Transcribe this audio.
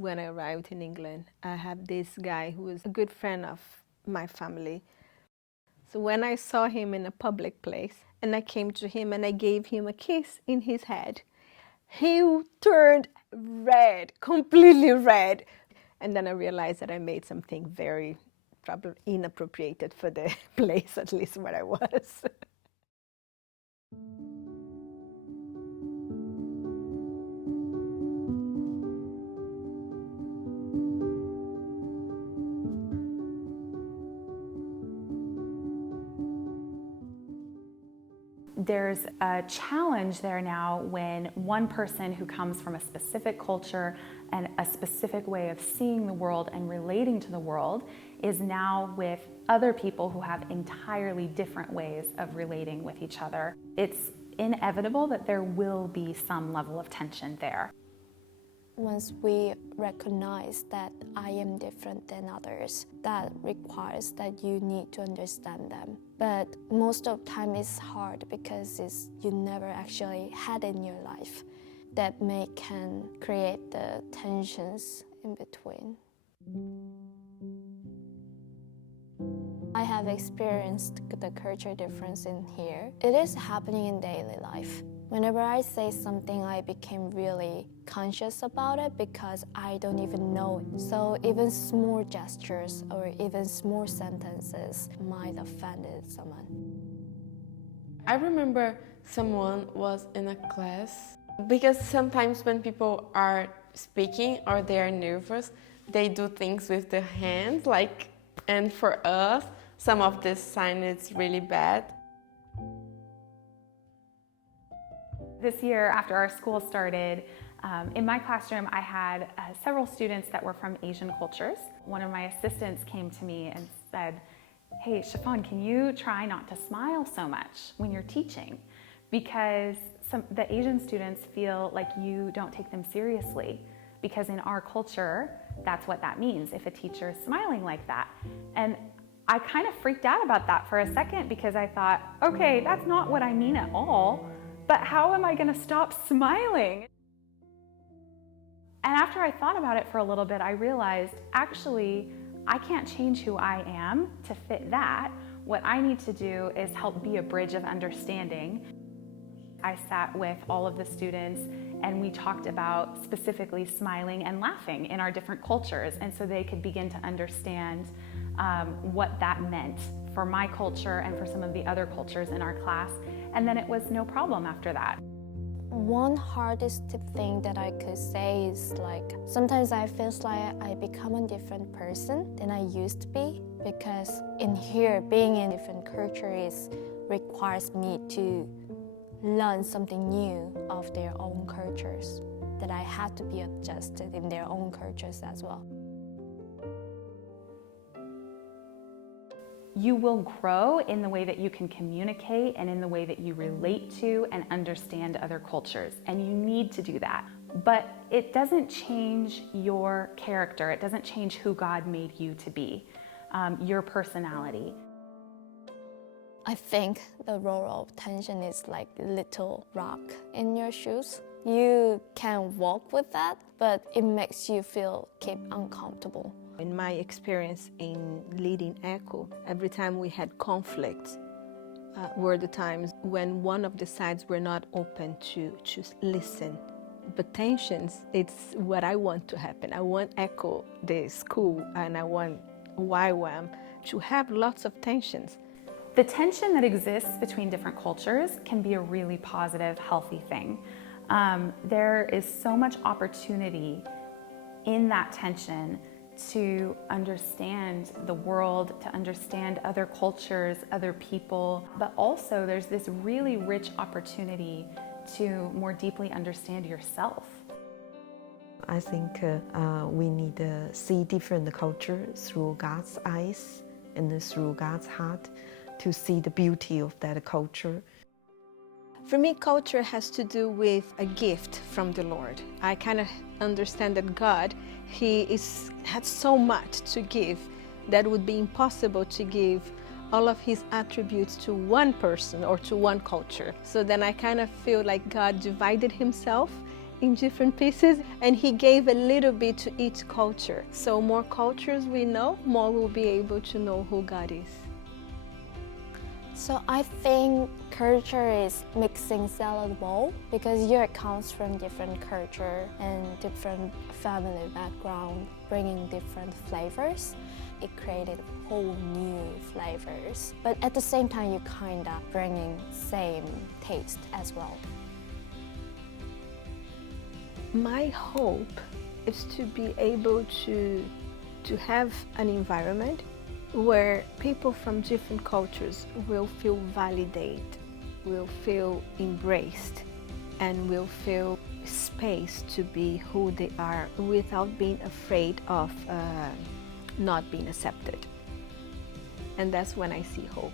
when I arrived in England, I have this guy who is a good friend of my family. So when I saw him in a public place and I came to him and I gave him a kiss in his head, he turned red, completely red. And then I realized that I made something very probably inappropriate for the place, at least where I was. There's a challenge there now when one person who comes from a specific culture and a specific way of seeing the world and relating to the world is now with other people who have entirely different ways of relating with each other. It's inevitable that there will be some level of tension there. Once we recognize that I am different than others, that requires that you need to understand them. But most of the time it's hard because you never actually had in your life. That can create the tensions in between. I have experienced the culture difference in here. It is happening in daily life. Whenever I say something, I became really conscious about it because I don't even know it. So even small gestures or even small sentences might offend someone. I remember someone was in a class because sometimes when people are speaking or they are nervous, they do things with their hands, and for us, some of this sign is really bad. This year, after our school started, in my classroom, I had several students that were from Asian cultures. One of my assistants came to me and said, "Hey, Chiffon, can you try not to smile so much when you're teaching? Because the Asian students feel like you don't take them seriously. Because in our culture, that's what that means if a teacher is smiling like that." And I kind of freaked out about that for a second because I thought, okay, that's not what I mean at all. But how am I going to stop smiling? And after I thought about it for a little bit, I realized, actually, I can't change who I am to fit that. What I need to do is help be a bridge of understanding. I sat with all of the students and we talked about specifically smiling and laughing in our different cultures, and so they could begin to understand what that meant for my culture and for some of the other cultures in our class. And then it was no problem after that. One hardest thing that I could say is sometimes I feel like I become a different person than I used to be, because in here, being in different cultures requires me to learn something new of their own cultures, that I had to be adjusted in their own cultures as well. You will grow in the way that you can communicate and in the way that you relate to and understand other cultures, and you need to do that. But it doesn't change your character. It doesn't change who God made you to be, your personality. I think the role of tension is like a little rock in your shoes. You can walk with that, but it makes you keep uncomfortable. In my experience in leading ECHO, every time we had conflict were the times when one of the sides were not open to listen. But tensions, it's what I want to happen. I want ECHO, the school, and I want YWAM to have lots of tensions. The tension that exists between different cultures can be a really positive, healthy thing. There is so much opportunity in that tension to understand the world, to understand other cultures, other people, but also there's this really rich opportunity to more deeply understand yourself. I think we need to see different cultures through God's eyes and through God's heart to see the beauty of that culture. For me, culture has to do with a gift from the Lord. I kind of understand that God, He had so much to give that would be impossible to give all of His attributes to one person or to one culture. So then I kind of feel like God divided Himself in different pieces, and he gave a little bit to each culture. So more cultures we know, more we'll be able to know who God is. So I think culture is mixing salad bowl because Yirae comes from different culture and different family background, bringing different flavors. It created whole new flavors, but at the same time you kind of bringing same taste as well. My hope is to be able to have an environment where people from different cultures will feel validated, will feel embraced, and will feel space to be who they are without being afraid of not being accepted. And that's when I see hope.